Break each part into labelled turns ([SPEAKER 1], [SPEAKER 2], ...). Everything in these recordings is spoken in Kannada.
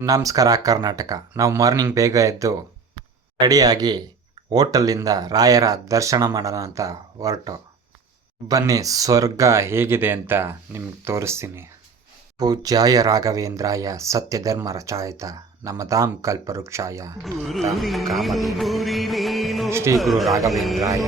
[SPEAKER 1] ನಮಸ್ಕಾರ, ಕರ್ನಾಟಕ. ನಾವು ಮಾರ್ನಿಂಗ್ ಬೇಗ ಎದ್ದು ರೆಡಿಯಾಗಿ ಹೋಟೆಲ್ಲಿಂದ ರಾಯರ ದರ್ಶನ ಮಾಡೋಣ ಅಂತ ಹೊರಟು. ಬನ್ನಿ, ಸ್ವರ್ಗ ಹೇಗಿದೆ ಅಂತ ನಿಮ್ಗೆ ತೋರಿಸ್ತೀನಿ. ಪೂಜ್ಯಾಯ ರಾಘವೇಂದ್ರಾಯ ಸತ್ಯ ಧರ್ಮ ರಚಾಯತ ನಮ್ಮ ಧಾಮ್ ಕಲ್ಪವೃಕ್ಷಾಯ ಶ್ರೀ ಗುರು ರಾಘವೇಂದ್ರಾಯ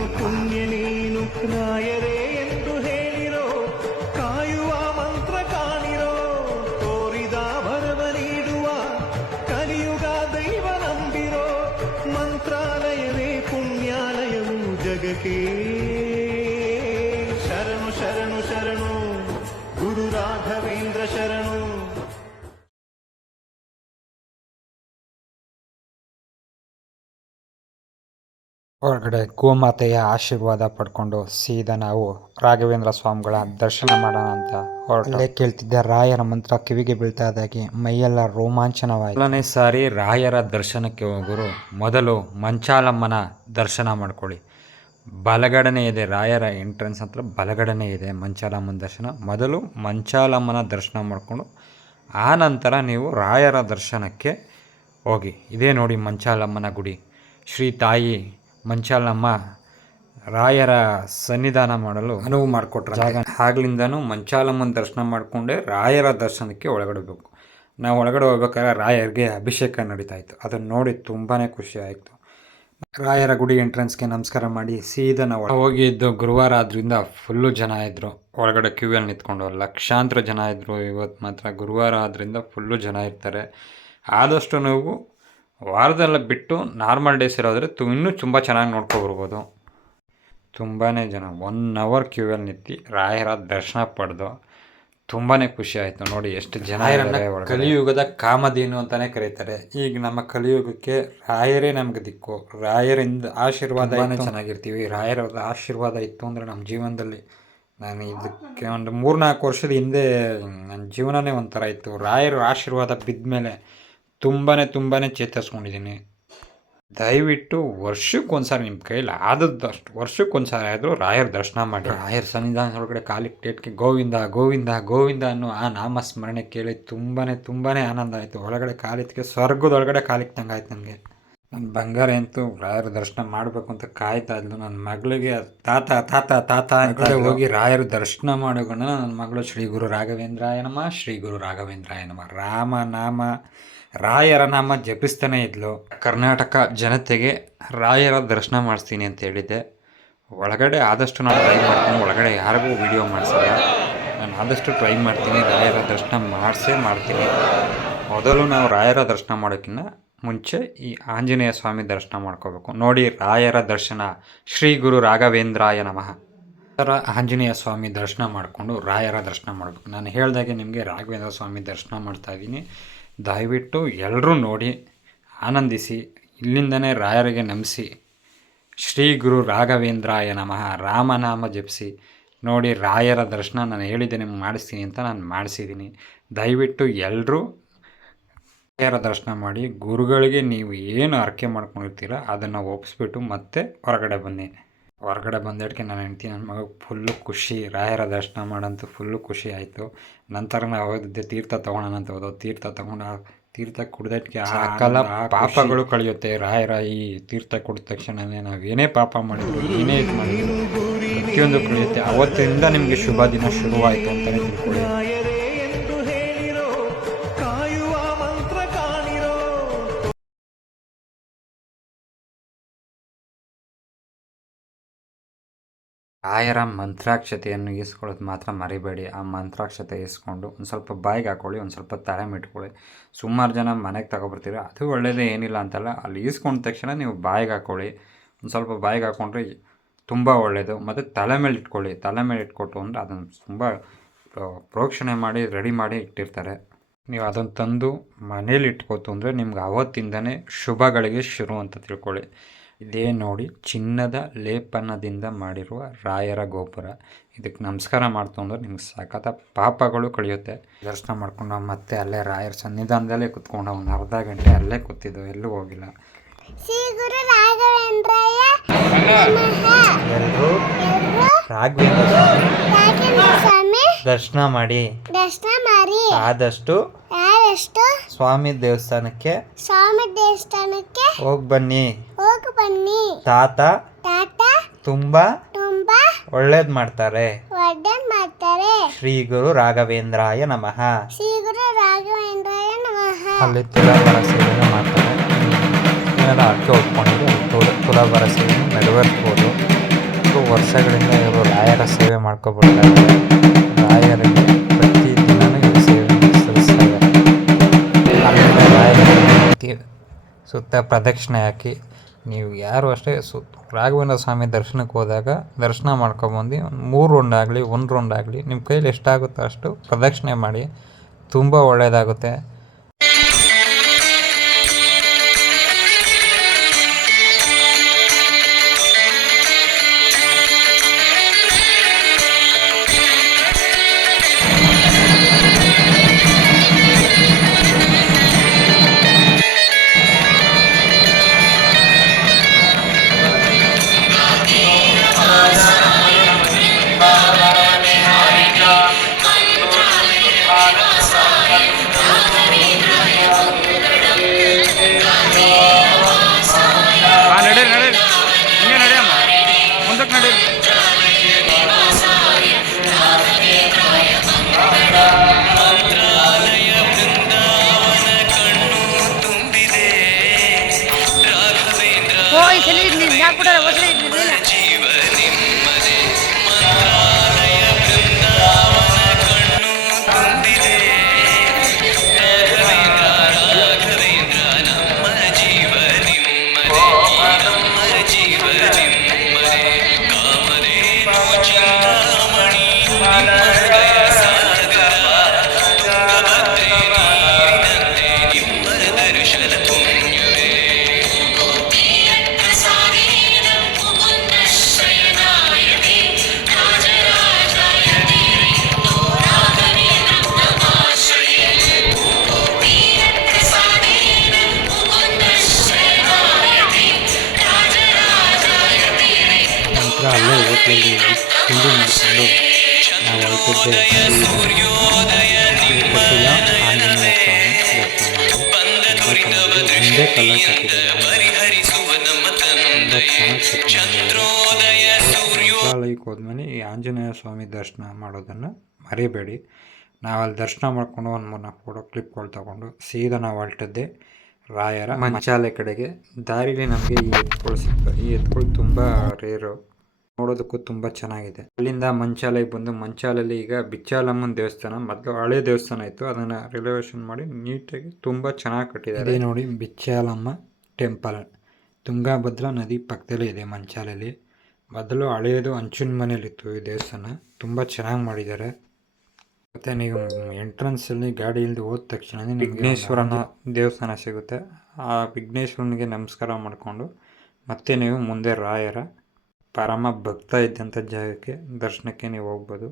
[SPEAKER 2] ಜಗಕ್ಕೆ ಶರಣು ಶರಣು ಶರಣು. ಗುರು ರಾಘವೇಂದ್ರ ಶರಣು.
[SPEAKER 1] ಹೊರಗಡೆ ಗೋಮಾತೆಯ ಆಶೀರ್ವಾದ ಪಡ್ಕೊಂಡು ಸೀದಾ ನಾವು ರಾಘವೇಂದ್ರ ಸ್ವಾಮಿಗಳ ದರ್ಶನ ಮಾಡೋಣ ಅಂತ ಹೊರಗಡೆ ಕೇಳ್ತಿದ್ದ ರಾಯರ ಮಂತ್ರ ಕಿವಿಗೆ ಬೀಳ್ತಾ ಇದ್ದಾಗೆ ಮೈಯೆಲ್ಲ ರೋಮಾಂಚನವಾಯಿತು. ಮೊದಲನೇ ಸಾರಿ ರಾಯರ ದರ್ಶನಕ್ಕೆ ಹೋಗೋರು ಮೊದಲು ಮಂಚಾಲಮ್ಮನ ದರ್ಶನ ಮಾಡ್ಕೊಳ್ಳಿ. ಬಲಗಡೆನೇ ಇದೆ, ರಾಯರ ಎಂಟ್ರೆನ್ಸ್ ಹತ್ರ ಬಲಗಡೆನೇ ಇದೆ, ಮಂಚಾಲಮ್ಮನ ದರ್ಶನ. ಮೊದಲು ಮಂಚಾಲಮ್ಮನ ದರ್ಶನ ಮಾಡಿಕೊಂಡು, ಆ ನಂತರ ನೀವು ರಾಯರ ದರ್ಶನಕ್ಕೆ ಹೋಗಿ. ಇದೇ ನೋಡಿ ಮಂಚಾಲಮ್ಮನ ಗುಡಿ. ಶ್ರೀ ತಾಯಿ ಮಂಚಾಲಮ್ಮ ರಾಯರ ಸನ್ನಿಧಾನ ಮಾಡಲು ಅನುವು ಮಾಡಿಕೊಟ್ರ ಜಾಗ ಆಗ್ಲಿಂದನೂ ಮಂಚಾಲಮ್ಮನ ದರ್ಶನ ಮಾಡಿಕೊಂಡೆ ರಾಯರ ದರ್ಶನಕ್ಕೆ ಒಳಗಡೆ ಹೋಗಬೇಕು. ನಾವು ಒಳಗಡೆ ಹೋಗ್ಬೇಕಾದ್ರೆ ರಾಯರಿಗೆ ಅಭಿಷೇಕ ನಡೀತಾ ಇತ್ತು. ಅದನ್ನು ನೋಡಿ ತುಂಬಾ ಖುಷಿ ಆಯಿತು. ರಾಯರ ಗುಡಿ ಎಂಟ್ರೆನ್ಸ್ಗೆ ನಮಸ್ಕಾರ ಮಾಡಿ ಸೀದಾ ನಾವು ಹೋಗಿದ್ದು ಗುರುವಾರ ಆದ್ರಿಂದ ಫುಲ್ಲು ಜನ ಇದ್ದರು ಒಳಗಡೆ ಕ್ಯೂಯಲ್ಲಿ ನಿಂತ್ಕೊಂಡು ಲಕ್ಷಾಂತರ ಜನ ಇದ್ದರು ಇವತ್ತು ಮಾತ್ರ ಗುರುವಾರ ಆದ್ರಿಂದ ಫುಲ್ಲು ಜನ ಇರ್ತಾರೆ. ಆದಷ್ಟು ನೀವು ವಾರದೆಲ್ಲ ಬಿಟ್ಟು ನಾರ್ಮಲ್ ಡೇಸ್ ಇರೋದ್ರೆ ತು ಇನ್ನೂ ತುಂಬ ಚೆನ್ನಾಗಿ ನೋಡ್ಕೊಬರ್ಬೋದು ತುಂಬಾ ಜನ. ಒನ್ ಅವರ್ ಕ್ಯೂ ಅಲ್ಲಿ ನಿಂತು ರಾಯರ ದರ್ಶನ ಪಡೆದು ತುಂಬಾ ಖುಷಿ ಆಯಿತು ನೋಡಿ ಎಷ್ಟು ಜನ ಕಲಿಯುಗದ ಕಾಮಧೇನು ಅಂತಾನೆ ಕರೀತಾರೆ. ಈಗ ನಮ್ಮ ಕಲಿಯುಗಕ್ಕೆ ರಾಯರೇ ನಮ್ಗೆ ದಿಕ್ಕು. ರಾಯರಿಂದ ಆಶೀರ್ವಾದ ಚೆನ್ನಾಗಿರ್ತೀವಿ. ರಾಯರ ಆಶೀರ್ವಾದ ಇತ್ತು ಅಂದರೆ ನಮ್ಮ ಜೀವನದಲ್ಲಿ ನಾನು ಇದಕ್ಕೆ ಒಂದು ಮೂರ್ನಾಲ್ಕು ವರ್ಷದ ಹಿಂದೆ ನನ್ನ ಜೀವನನೇ ಒಂಥರ ಇತ್ತು. ರಾಯರ ಆಶೀರ್ವಾದ ಬಿದ್ದ ಮೇಲೆ ತುಂಬಾ ತುಂಬಾ ಚೇತರಿಸ್ಕೊಂಡಿದ್ದೀನಿ. ದಯವಿಟ್ಟು ವರ್ಷಕ್ಕೊಂದ್ಸಾರಿ ನಿಮ್ಮ ಕೈಲಿ ಆದದ್ದಷ್ಟು, ವರ್ಷಕ್ಕೊಂದ್ಸಾರಿ ಆದರೂ ರಾಯರ ದರ್ಶನ ಮಾಡಿ ರಾಯರ ಸನ್ನಿಧಾನ ಒಳಗಡೆ ಕಾಲಿಗೆ ಟೇಟ್ಗೆ ಗೋವಿಂದ ಗೋವಿಂದ ಗೋವಿಂದ ಅನ್ನೋ ಆ ನಾಮ ಸ್ಮರಣೆ ಕೇಳಿ ತುಂಬಾ ತುಂಬಾ ಆನಂದ ಆಯಿತು. ಒಳಗಡೆ ಕಾಲಿತ್ಗೆ, ಸ್ವರ್ಗದೊಳಗಡೆ ಕಾಲಿಕ್ತಂಗೆ ಆಯ್ತು ನನಗೆ. ನನ್ನ ಬಂಗಾರ ಅಂತೂ ರಾಯರ ದರ್ಶನ ಮಾಡಬೇಕು ಅಂತ ಕಾಯ್ತಾ ಇದ್ಲು. ನನ್ನ ಮಗಳಿಗೆ ತಾತ ತಾತ ತಾತ ಅಂತ ಹೋಗಿ ರಾಯರ ದರ್ಶನ ಮಾಡೋಣ ನನ್ನ ಮಗಳು ಶ್ರೀ ಗುರು ರಾಘವೇಂದ್ರಾಯ ನಮ. ಶ್ರೀ ಗುರು ರಾಘವೇಂದ್ರಾಯ ನಮ. ರಾಮ ನಾಮ ರಾಯರ ನಾಮ ಜಪಿಸ್ತಾನೆ ಇದ್ಲು. ಕರ್ನಾಟಕ ಜನತೆಗೆ ರಾಯರ ದರ್ಶನ ಮಾಡಿಸ್ತೀನಿ ಅಂತ ಹೇಳಿದ್ದೆ. ಒಳಗಡೆ ಆದಷ್ಟು ನಾನು ಟ್ರೈ ಮಾಡ್ತೀನಿ. ಒಳಗಡೆ ಯಾರಿಗೂ ವಿಡಿಯೋ ಮಾಡಿಸಲ್ಲ. ನಾನು ಆದಷ್ಟು ಟ್ರೈ ಮಾಡ್ತೀನಿ. ರಾಯರ ದರ್ಶನ ಮಾಡಿಸೇ ಮಾಡ್ತೀನಿ. ಮೊದಲು ನಾವು ರಾಯರ ದರ್ಶನ ಮಾಡೋಕ್ಕಿಂತ ಮುಂಚೆ ಈ ಆಂಜನೇಯ ಸ್ವಾಮಿ ದರ್ಶನ ಮಾಡ್ಕೋಬೇಕು. ನೋಡಿ ರಾಯರ ದರ್ಶನ, ಶ್ರೀ ಗುರು ರಾಘವೇಂದ್ರಾಯ ನಮಃ. ಥರ ಆಂಜನೇಯ ಸ್ವಾಮಿ ದರ್ಶನ ಮಾಡಿಕೊಂಡು ರಾಯರ ದರ್ಶನ ಮಾಡಬೇಕು. ನಾನು ಹೇಳಿದಾಗೆ ನಿಮಗೆ ರಾಘವೇಂದ್ರ ಸ್ವಾಮಿ ದರ್ಶನ ಮಾಡ್ತಾ ಇದ್ದೀನಿ. ದಯವಿಟ್ಟು ಎಲ್ಲರೂ ನೋಡಿ, ಆನಂದಿಸಿ, ಇಲ್ಲಿಂದನೇ ರಾಯರಿಗೆ ನಂಬಿಸಿ, ಶ್ರೀ ಗುರು ರಾಘವೇಂದ್ರಾಯ ನಮಃ, ರಾಮನಾಮ ಜಪಿಸಿ, ನೋಡಿ ರಾಯರ ದರ್ಶನ ನಾನು ಹೇಳಿದ್ದೆ, ನಿಮ್ಗೆ ಮಾಡಿಸ್ತೀನಿ ಅಂತ ನಾನು ಮಾಡಿಸಿದ್ದೀನಿ. ದಯವಿಟ್ಟು ಎಲ್ಲರೂ ರಾಯರ ದರ್ಶನ ಮಾಡಿ ಗುರುಗಳಿಗೆ ನೀವು ಏನು ಅರ್ಕೆ ಮಾಡ್ಕೊಂಡಿರ್ತೀರ ಅದನ್ನು ಒಪ್ಪಿಸ್ಬಿಟ್ಟು ಮತ್ತೆ ಹೊರಗಡೆ ಬನ್ನಿ. ಹೊರಗಡೆ ಬಂದಕ್ಕೆ ನಾನು ಹೆಂಡ್ತಿ ನನ್ನ ಮಗ ಫುಲ್ಲು ಖುಷಿ. ರಾಯರ ದರ್ಶನ ಮಾಡಂತ ಫುಲ್ಲು ಖುಷಿ ಆಯಿತು. ನಂತರ ನಾವು ಹೋಗಿದ್ದೆ ತೀರ್ಥ ತೊಗೊಳೋಣ ಅಂತ ಹೋದೋ ತೀರ್ಥ ತೊಗೊಂಡು ಆ ತೀರ್ಥ ಕುಡ್ದಕ್ಕೆ ಸಕಲ ಪಾಪಗಳು ಕಳೆಯುತ್ತೆ. ರಾಯರ ಈ ತೀರ್ಥ ಕುಡಿದ ತಕ್ಷಣವೇ ನಾವು ಏನೇ ಪಾಪ ಮಾಡಿದ್ರು ಏನೇ ಇದು ಮಾಡಿದ್ರು ಪ್ರತಿಯೊಂದು ಕಳೆಯುತ್ತೆ. ಅವತ್ತಿಂದ ನಿಮಗೆ ಶುಭ ದಿನ ಶುರುವಾಯಿತು ಅಂತಲೇ ತಿಳ್ಕೊಳ್ಳಿ.
[SPEAKER 2] ರಾಯರ
[SPEAKER 1] ಮಂತ್ರಾಕ್ಷತೆಯನ್ನು ಈಸ್ಕೊಳ್ಳೋದು ಮಾತ್ರ ಮರಿಬೇಡಿ. ಆ ಮಂತ್ರಾಕ್ಷತೆ ಈಸ್ಕೊಂಡು ಒಂದು ಸ್ವಲ್ಪ ಬಾಯಿಗೆ ಹಾಕೊಳ್ಳಿ, ಒಂದು ಸ್ವಲ್ಪ ತಲೆ ಇಟ್ಕೊಳ್ಳಿ ಸುಮಾರು ಜನ ಮನೆಗೆ ತಗೊಬರ್ತೀರ, ಅದು ಒಳ್ಳೆಯದೇ ಏನಿಲ್ಲ ಅಂತಲ್ಲ, ಅಲ್ಲಿ ಈಸ್ಕೊಂಡ ತಕ್ಷಣ ನೀವು ಬಾಯಿಗೆ ಹಾಕೊಳ್ಳಿ. ಒಂದು ಸ್ವಲ್ಪ ಬಾಯಿಗೆ ಹಾಕ್ಕೊಂಡ್ರೆ ತುಂಬ ಒಳ್ಳೆಯದು ಮತ್ತು ತಲೆ ಮೇಲೆ ಇಟ್ಕೊಳ್ಳಿ. ತಲೆ ಮೇಲೆ ಇಟ್ಕೊಟ್ಟು ಅಂದರೆ ಅದನ್ನು ತುಂಬ ಪ್ರೋಕ್ಷಣೆ ಮಾಡಿ, ರೆಡಿ ಮಾಡಿ ಇಟ್ಟಿರ್ತಾರೆ. ನೀವು ಅದನ್ನು ತಂದು ಮನೇಲಿ ಇಟ್ಕೋತು ಅಂದರೆ ನಿಮ್ಗೆ ಅವತ್ತಿಂದನೇ ಶುಭಗಳಿಗೆ ಶುರು ಅಂತ ತಿಳ್ಕೊಳ್ಳಿ. ಇದೇ ನೋಡಿ ಚಿನ್ನದ ಲೇಪನದಿಂದ ಮಾಡಿರುವ ರಾಯರ ಗೋಪುರ. ಇದಕ್ಕೆ ನಮಸ್ಕಾರ ಮಾಡ್ತು ಅಂದ್ರೆ ನಿಮ್ಗೆ ಸಖತ ಪಾಪಗಳು ಕಳೆಯುತ್ತೆ. ದರ್ಶನ ಮಾಡ್ಕೊಂಡು ನಾವು ಮತ್ತೆ ಅಲ್ಲೇ ರಾಯರ ಸನ್ನಿಧಾನದಲ್ಲೇ ಕುತ್ಕೊಂಡು ಒಂದು ಅರ್ಧ ಗಂಟೆ ಅಲ್ಲೇ ಕೂತಿದ್ದು ಎಲ್ಲೂ ಹೋಗಿಲ್ಲ. ಎಲ್ಲರೂ ದರ್ಶನ ಮಾಡಿ.
[SPEAKER 3] ದರ್ಶನ ಮಾಡಿ.
[SPEAKER 1] ಆದಷ್ಟು ಸ್ವಾಮಿ ದೇವಸ್ಥಾನಕ್ಕೆ
[SPEAKER 3] ಸ್ವಾಮಿ ದೇವಸ್ಥಾನಕ್ಕೆ
[SPEAKER 1] ಹೋಗಿ ಬನ್ನಿ.
[SPEAKER 3] ಬನ್ನಿ.
[SPEAKER 1] ತಾತ
[SPEAKER 3] ತಾತ
[SPEAKER 1] ತುಂಬಾ
[SPEAKER 3] ತುಂಬಾ
[SPEAKER 1] ಒಳ್ಳೇದ್ ಮಾಡ್ತಾರೆ.
[SPEAKER 3] ಒಳ್ಳೇದ್ ಮಾಡ್ತಾರೆ.
[SPEAKER 1] ಶ್ರೀ ಗುರು ರಾಘವೇಂದ್ರಾಯ ನಮಃ.
[SPEAKER 3] ಶ್ರೀ ಗುರು ರಾಘವೇಂದ್ರಾಯ ನಮಃ.
[SPEAKER 1] ಅಲ್ಲಿ ತುಲಾಭಾರ ಸೇವೆಯನ್ನು ಮಾಡ್ತಾರೆ. ಏನಾದ್ರು ಅರ್ಕೆ ಒಪ್ಕೊಂಡು ತುಲ ತುಲಾಭಾರ ಸೇವೆ ನೆರವೇರಿಸ್ಬೋದು. ಇವರು ವರ್ಷಗಳಿಂದ ಇವರು ರಾಯರ ಸೇವೆ ಮಾಡ್ಕೊಬಿಡ್ತಾರೆ. ರಾಯರಿಗೆ ಪ್ರತಿ ದಿನ ಇವರು ಸೇವೆಯನ್ನು ಸಲ್ಲಿಸ್ತಾ ಇದ್ದಾರೆ ಅಲ್ಲಿಂದ ರಾಯರ ಸುತ್ತ ಪ್ರದಕ್ಷಿಣೆ ಹಾಕಿ ನೀವು ಯಾರು ಅಷ್ಟೇ ಸು ರಾಘವೇಂದ್ರ ಸ್ವಾಮಿ ದರ್ಶನಕ್ಕೆ ಹೋದಾಗ ದರ್ಶನ ಮಾಡ್ಕೊಬಂದು ಒಂದು ಮೂರು ರೌಂಡ್ ಆಗಲಿ, ಒಂದು ರೌಂಡ್ ಆಗಲಿ, ನಿಮ್ಮ ಕೈಲಿ ಎಷ್ಟಾಗುತ್ತೋ ಅಷ್ಟು ಪ್ರದಕ್ಷಿಣೆ ಮಾಡಿ, ತುಂಬ ಒಳ್ಳೆಯದಾಗುತ್ತೆ ತಿಂಡಿ ಆಂಜನೇಯ ಸ್ವಾಮಿ ಹೋದ್ಮೇಲೆ ಈ ಆಂಜನೇಯ ಸ್ವಾಮಿ ದರ್ಶನ ಮಾಡೋದನ್ನು ಮರಿಬೇಡಿ ನಾವಲ್ಲಿ ದರ್ಶನ ಮಾಡ್ಕೊಂಡು ಒಂದು ಮೂರು ನಾಲ್ಕು ಫೋಟೋ ಕ್ಲಿಪ್ಗಳು ತಗೊಂಡು ಸೀದಾ ನಾವು ಹೊರಟದ್ದೆ ರಾಯರ ಮಂಚಾಲೆ ಕಡೆಗೆ ದಾರಿಲಿ ನಮಗೆ ಈ ಎತ್ಗಳು ಸಿಕ್ತು ಈ ಎತ್ಗಳು ತುಂಬ ರೇರು ನೋಡೋದಕ್ಕೂ ತುಂಬ ಚೆನ್ನಾಗಿದೆ. ಅಲ್ಲಿಂದ ಮಂಚಾಲೆಗೆ ಬಂದು ಮಂಚಾಲಲ್ಲಿ ಈಗ ಬಿಚ್ಚಾಲಮ್ಮನ ದೇವಸ್ಥಾನ ಮೊದಲು ಹಳೆ ದೇವಸ್ಥಾನ ಇತ್ತು. ಅದನ್ನು ರಿನೋವೇಷನ್ ಮಾಡಿ ನೀಟಾಗಿ ತುಂಬ ಚೆನ್ನಾಗಿ ಕಟ್ಟಿದ್ದಾರೆ. ನೋಡಿ ಬಿಚ್ಚಾಲಮ್ಮ ಟೆಂಪಲ್ ತುಂಗಾಭದ್ರಾ ನದಿ ಪಕ್ಕದಲ್ಲೇ ಇದೆ ಮಂಚಾಲಲ್ಲಿ. ಮೊದಲು ಹಳೆಯದು ಹಂಚಿನ ಮನೇಲಿತ್ತು ಈ ದೇವಸ್ಥಾನ. ತುಂಬ ಚೆನ್ನಾಗಿ ಮಾಡಿದ್ದಾರೆ. ಮತ್ತು ನೀವು ಎಂಟ್ರೆನ್ಸಲ್ಲಿ ಗಾಡಿ ಇಲ್ದು ಹೋದ ತಕ್ಷಣ ವಿಘ್ನೇಶ್ವರನ ದೇವಸ್ಥಾನ ಸಿಗುತ್ತೆ. ಆ ವಿಘ್ನೇಶ್ವರನಿಗೆ ನಮಸ್ಕಾರ ಮಾಡಿಕೊಂಡು ಮತ್ತೆ ನೀವು ಮುಂದೆ ರಾಯರ ಪರಮ ಭಕ್ತ ಇದ್ದಂಥ ಜಾಗಕ್ಕೆ ದರ್ಶನಕ್ಕೆ ನೀವು ಹೋಗ್ಬೋದು.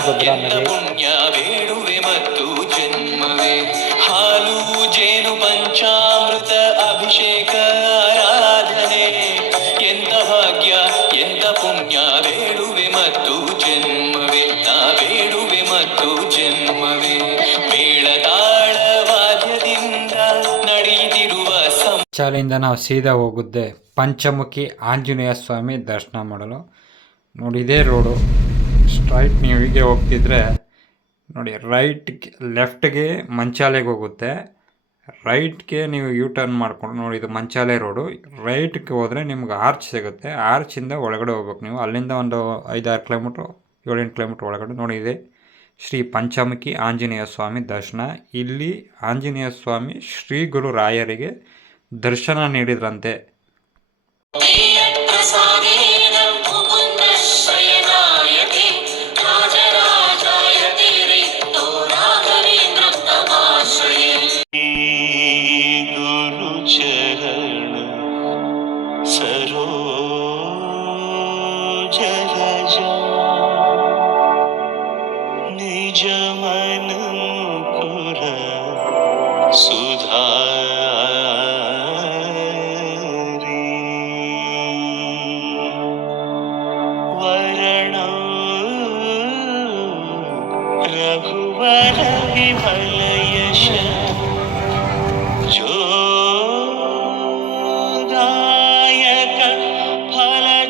[SPEAKER 4] ಪುಣ್ಯ ಬೇಡುವೆ ಮತ್ತು ಜನ್ಮವೇ. ಹಾಲು ಜೇನು ಪಂಚಾಮೃತ ಅಭಿಷೇಕ ಆರಾಧನೆ. ಎಂತ ಭಾಗ್ಯ ಎಂತ ಪುಣ್ಯ ಬೇಡುವೆ ಮತ್ತು ಜನ್ಮವೇ. ನಾ ಬೇಡುವೆ ಮತ್ತು ಜನ್ಮವೇ. ಮೇಳ ತಾಳ ವಾದ್ಯದಿಂದ ನಡೆಯುತ್ತಿರುವ ಸಂ
[SPEAKER 1] ನಾವು ಸೀದಾ ಹೋಗುತ್ತೆ ಪಂಚಮುಖಿ ಆಂಜನೇಯ ಸ್ವಾಮಿ ದರ್ಶನ ಮಾಡಲು. ನೋಡಿ ಇದೇ ರೋಡು. ಸ್ಟ್ರೈಟ್ ನೀವು ಹೀಗೆ ಹೋಗ್ತಿದ್ರೆ, ನೋಡಿ ರೈಟ್ಗೆ ಲೆಫ್ಟ್ಗೆ ಮಂಚಾಲೆಗೆ ಹೋಗುತ್ತೆ. ರೈಟ್ಗೆ ನೀವು ಯೂ ಟರ್ನ್ ಮಾಡ್ಕೊಂಡು, ನೋಡಿ, ಇದು ಮಂಚಾಲೆ ರೋಡು ರೈಟ್ಗೆ ಹೋದರೆ ನಿಮ್ಗೆ ಆರ್ಚ್ ಸಿಗುತ್ತೆ. ಆರ್ಚಿಂದ ಒಳಗಡೆ ಹೋಗ್ಬೇಕು ನೀವು. ಅಲ್ಲಿಂದ ಒಂದು ಐದಾರು ಕಿಲೋಮೀಟ್ರ್ ಏಳೆಂಟು ಕಿಲೋಮೀಟ್ರ್ ಒಳಗಡೆ ನೋಡಿದೆ
[SPEAKER 4] ಶ್ರೀ ಪಂಚಮುಖಿ ಆಂಜನೇಯ ಸ್ವಾಮಿ ದರ್ಶನ. ಇಲ್ಲಿ ಆಂಜನೇಯ ಸ್ವಾಮಿ ಶ್ರೀ ಗುರು ರಾಯರಿಗೆ ದರ್ಶನ ನೀಡಿದ್ರಂತೆ.
[SPEAKER 1] സ്വാധീനം മുകുന്ദ ശയനായതി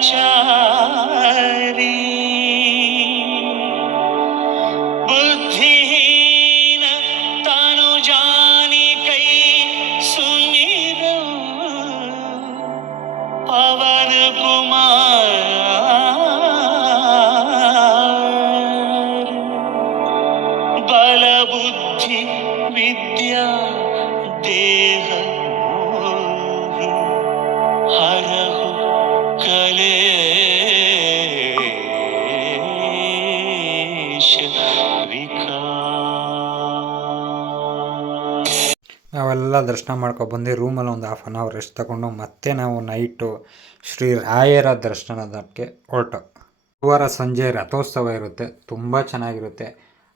[SPEAKER 1] child.
[SPEAKER 4] ಎಲ್ಲ ದರ್ಶನ ಮಾಡ್ಕೊಬಂದು ರೂಮಲ್ಲಿ ಒಂದು ಹಾಫ್ ಆನ್ ಅವರ್ ರೆಸ್ಟ್ ತಗೊಂಡು ಮತ್ತೆ ನಾವು ನೈಟು ಶ್ರೀ ರಾಯರ ದರ್ಶನದಕ್ಕೆ ಹೊರಟು. ಗುರುವಾರ ಸಂಜೆ ರಥೋತ್ಸವ ಇರುತ್ತೆ, ತುಂಬ ಚೆನ್ನಾಗಿರುತ್ತೆ.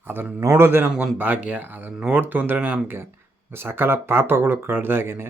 [SPEAKER 4] ಅದನ್ನು ನೋಡೋದೇ ನಮಗೊಂದು ಭಾಗ್ಯ. ಅದನ್ನು ನೋಡ್ತು ಅಂದ್ರೆ ನಮಗೆ ಸಕಲ ಪಾಪಗಳು ಕಳೆದಾಗೇನೆ.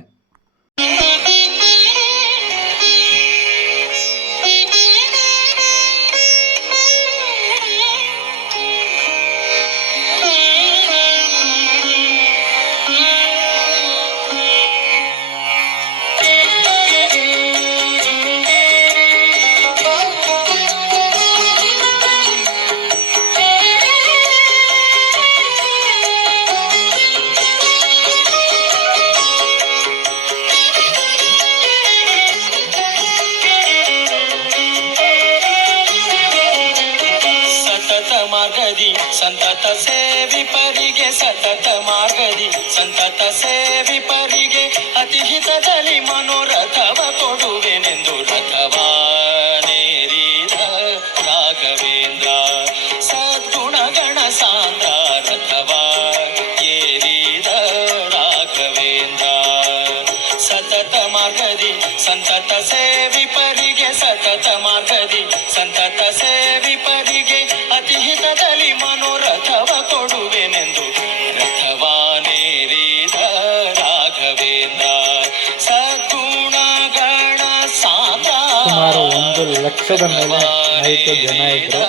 [SPEAKER 4] ವರ್ಷದ ಮೇಲೆ ನೈಟು ಜನ ಇದ್ದರು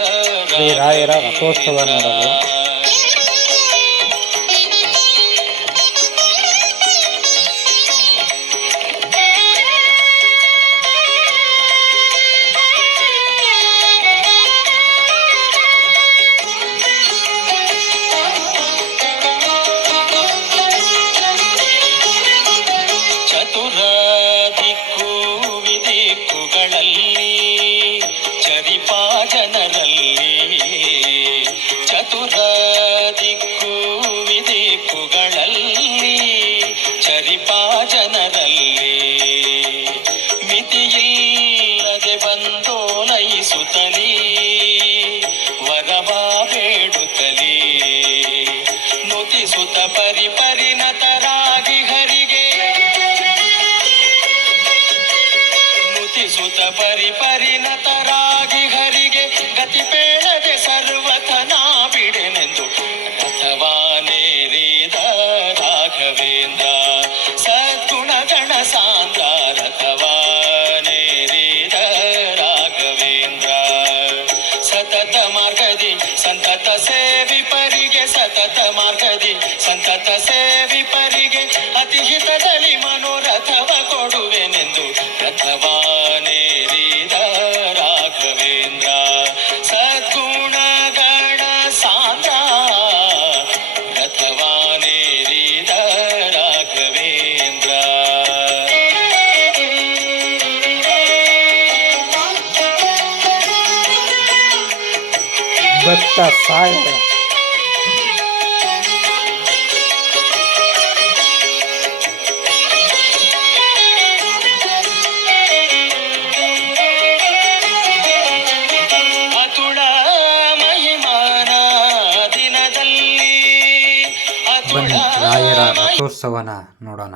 [SPEAKER 4] ಶ್ರೀ ರಾಯರ ರಥೋತ್ಸವ ನೋಡಲು ಸಾಯ
[SPEAKER 1] ಬನ್ನಿ ರಾಯರ ರಥೋತ್ಸವನ ನೋಡೋಣ.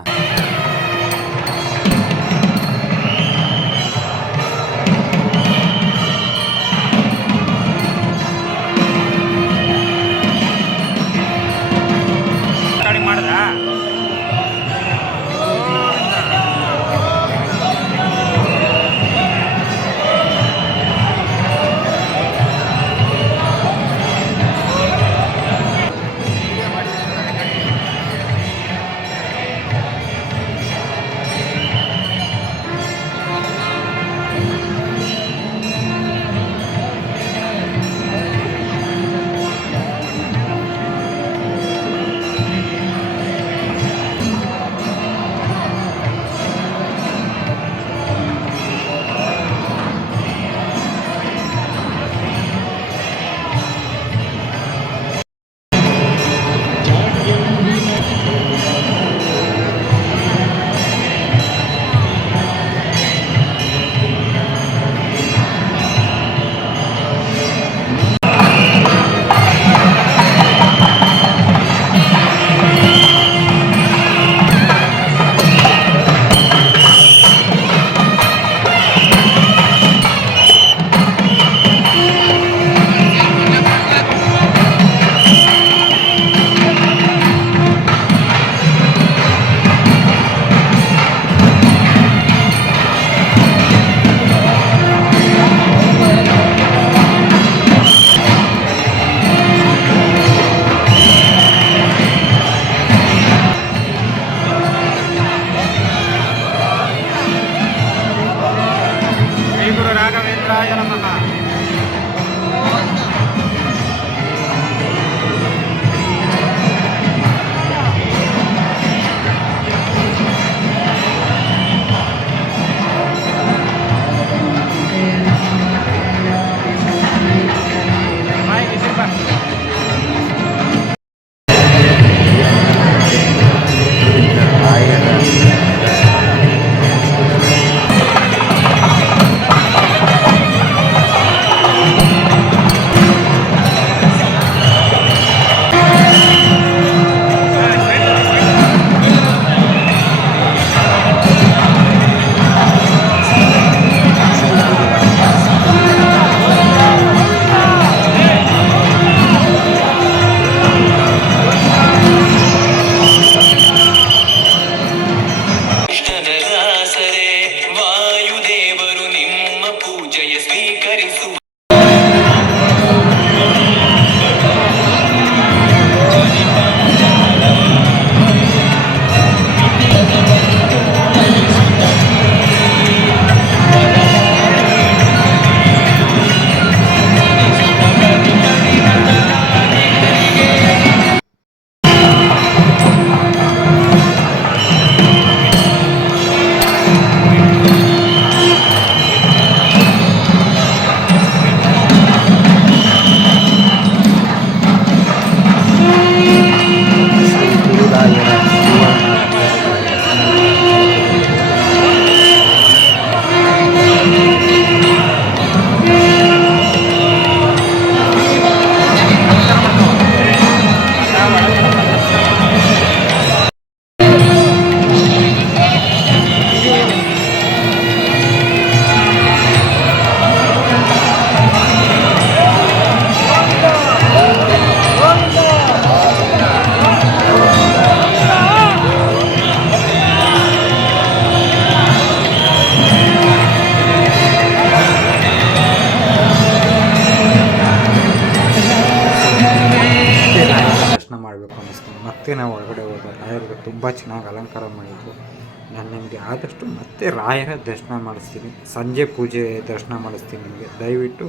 [SPEAKER 1] ಆದಷ್ಟು ಮತ್ತೆ ರಾಯರ ದರ್ಶನ ಮಾಡಿಸ್ತೀನಿ. ಸಂಜೆ ಪೂಜೆ ದರ್ಶನ ಮಾಡಿಸ್ತೀನಿ ನಿಮಗೆ. ದಯವಿಟ್ಟು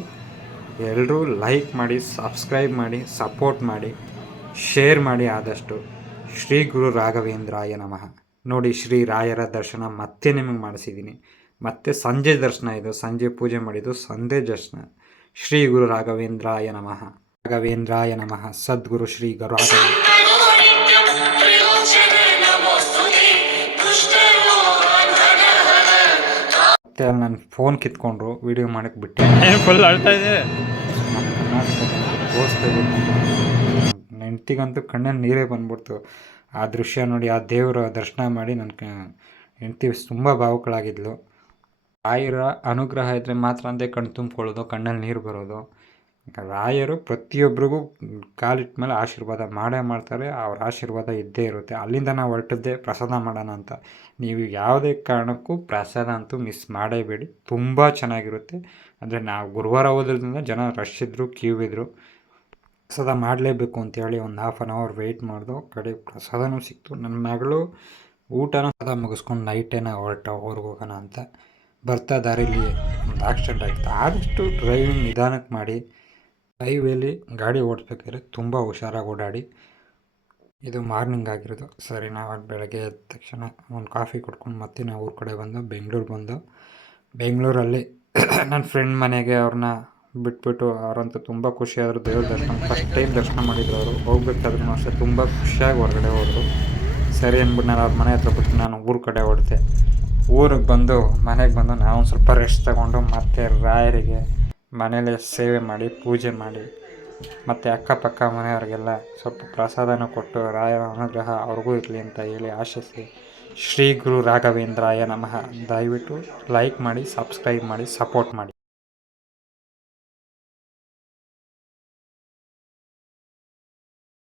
[SPEAKER 1] ಎಲ್ಲರೂ ಲೈಕ್ ಮಾಡಿ ಸಬ್ಸ್ಕ್ರೈಬ್ ಮಾಡಿ ಸಪೋರ್ಟ್ ಮಾಡಿ ಶೇರ್ ಮಾಡಿ ಆದಷ್ಟು. ಶ್ರೀ ಗುರು ರಾಘವೇಂದ್ರಾಯ ನಮಃ. ನೋಡಿ ಶ್ರೀ ರಾಯರ ದರ್ಶನ ಮತ್ತೆ ನಿಮಗೆ ಮಾಡಿಸಿದ್ದೀನಿ. ಮತ್ತೆ ಸಂಜೆ ದರ್ಶನ ಇದು. ಸಂಜೆ ಪೂಜೆ ಮಾಡಿದ್ದು ಸಂಜೆ ದರ್ಶನ. ಶ್ರೀ ಗುರು ರಾಘವೇಂದ್ರಾಯ ನಮಃ. ರಾಘವೇಂದ್ರಾಯ ನಮಃ. ಸದ್ಗುರು ಶ್ರೀ ಗುರು ಮತ್ತೆ ಅಲ್ಲಿ ನನ್ನ ಫೋನ್ ಕಿತ್ಕೊಂಡ್ರು ವಿಡಿಯೋ ಮಾಡಕ್ಕೆ ಬಿಟ್ಟೆ
[SPEAKER 5] ಫುಲ್ ಅಳ್ತಾ ಇದೆ
[SPEAKER 1] ಇದ್ದೀನಿ ಹೆಂಡ್ತಿಗಂತೂ ಕಣ್ಣಲ್ಲಿ ನೀರೇ ಬಂದ್ಬಿಡ್ತು. ಆ ದೃಶ್ಯ ನೋಡಿ ಆ ದೇವರ ದರ್ಶನ ಮಾಡಿ ನನ್ನ ಹೆಂಡ್ತಿ ತುಂಬ ಭಾವುಕಳಾಗಿದ್ಲು. ತಾಯಿರ ಅನುಗ್ರಹ ಇದ್ದರೆ ಮಾತ್ರ ಅಂದೇ ಕಣ್ಣು ತುಂಬ್ಕೊಳ್ಳೋದು ಕಣ್ಣಲ್ಲಿ ನೀರು ಬರೋದು. ರಾಯರು ಪ್ರತಿಯೊಬ್ಬರಿಗೂ ಕಾಲಿಟ್ಟ ಮೇಲೆ ಆಶೀರ್ವಾದ ಮಾಡೇ ಮಾಡ್ತಾರೆ, ಅವ್ರ ಆಶೀರ್ವಾದ ಇದ್ದೇ ಇರುತ್ತೆ. ಅಲ್ಲಿಂದ ನಾವು ಹೊರಟದ್ದೇ ಪ್ರಸಾದ ಮಾಡೋಣ ಅಂತ. ನೀವು ಯಾವುದೇ ಕಾರಣಕ್ಕೂ ಪ್ರಸಾದ ಅಂತೂ ಮಿಸ್ ಮಾಡೇಬೇಡಿ ತುಂಬ ಚೆನ್ನಾಗಿರುತ್ತೆ. ಅಂದರೆ ನಾವು ಗುರುವಾರ ಹೋದ್ರಿಂದ ಜನ ರಶ್ ಇದ್ದರು ಕ್ಯೂ ಇದ್ದರು ಪ್ರಸಾದ ಮಾಡಲೇಬೇಕು ಅಂತೇಳಿ ಒಂದು ಹಾಫ್ ಆನ್ ಅವರ್ ವೆಯ್ಟ್ ಮಾಡ್ದು ಕಡೆ ಪ್ರಸಾದನೂ ಸಿಕ್ತು. ನನ್ನ ಮಗಳು ಊಟನೂ ಸದಾ ಮುಗಿಸ್ಕೊಂಡು ನೈಟೇನ ಹೊರಟ ಹೊರಗೆ ಹೋಗೋಣ ಅಂತ ಬರ್ತಾ ದಾರಿಲಿ ಒಂದು ಆಕ್ಸಿಡೆಂಟ್ ಆಯಿತು ಆದಷ್ಟು ಡ್ರೈವಿಂಗ್ ನಿಧಾನಕ್ಕೆ ಮಾಡಿ ಹೈವೇಲಿ ಗಾಡಿ ಓಡಿಸ್ಬೇಕಾದ್ರೆ ತುಂಬ ಹುಷಾರಾಗಿ ಓಡಾಡಿ. ಇದು ಮಾರ್ನಿಂಗ್ ಆಗಿರೋದು. ಸರಿ, ನಾವು ಬೆಳಗ್ಗೆ ಎದ್ದ ತಕ್ಷಣ ಒಂದು ಕಾಫಿ ಕುಡ್ಕೊಂಡು ಮತ್ತೆ ನಾವು ಊರ ಕಡೆ ಬಂದು, ಬೆಂಗಳೂರು ಬಂದು, ಬೆಂಗಳೂರಲ್ಲಿ ನನ್ನ ಫ್ರೆಂಡ್ ಮನೆಗೆ ಅವ್ರನ್ನ ಬಿಟ್ಬಿಟ್ಟು ಅವರಂತೂ ತುಂಬ ಖುಷಿಯಾದರು. ದೇವ್ರ ದರ್ಶನ ಫಸ್ಟ್ ಟೈಮ್ ದರ್ಶನ ಮಾಡಿದ್ರು ಅವರು. ಹೋಗ್ಬೇಕಾದ್ರೂ ಅಷ್ಟೇ, ತುಂಬ ಖುಷಿಯಾಗಿ ಹೊರಗಡೆ ಹೋದರು. ಸರಿ ಅಂದ್ಬಿಟ್ಟು ನಾನು ಅವ್ರ ಮನೆ ಹತ್ರ ಬಿಟ್ಟು ನಾನು ಊರ ಕಡೆ ಹೊರಡ್ದೆ ಊರಿಗೆ ಬಂದು, ಮನೆಗೆ ಬಂದು ನಾವು ಸ್ವಲ್ಪ ರೆಸ್ಟ್ ತಗೊಂಡು ಮತ್ತೆ ರಾಯರಿಗೆ ಮನೇಲಿ ಸೇವೆ ಮಾಡಿ, ಪೂಜೆ ಮಾಡಿ. ಮತ್ತು ಅಕ್ಕಪಕ್ಕ ಮನೆಯವ್ರಿಗೆಲ್ಲ ಸ್ವಲ್ಪ ಪ್ರಸಾದನ ಕೊಟ್ಟು ರಾಯರ ಅನುಗ್ರಹ ಅವ್ರಿಗೂ ಇರಲಿ ಅಂತ ಹೇಳಿ ಆಶಿಸಿ ಶ್ರೀ ಗುರು ರಾಘವೇಂದ್ರಾಯ ನಮಃ. ದಯವಿಟ್ಟು ಲೈಕ್ ಮಾಡಿ ಸಬ್ಸ್ಕ್ರೈಬ್ ಮಾಡಿ ಸಪೋರ್ಟ್ ಮಾಡಿ.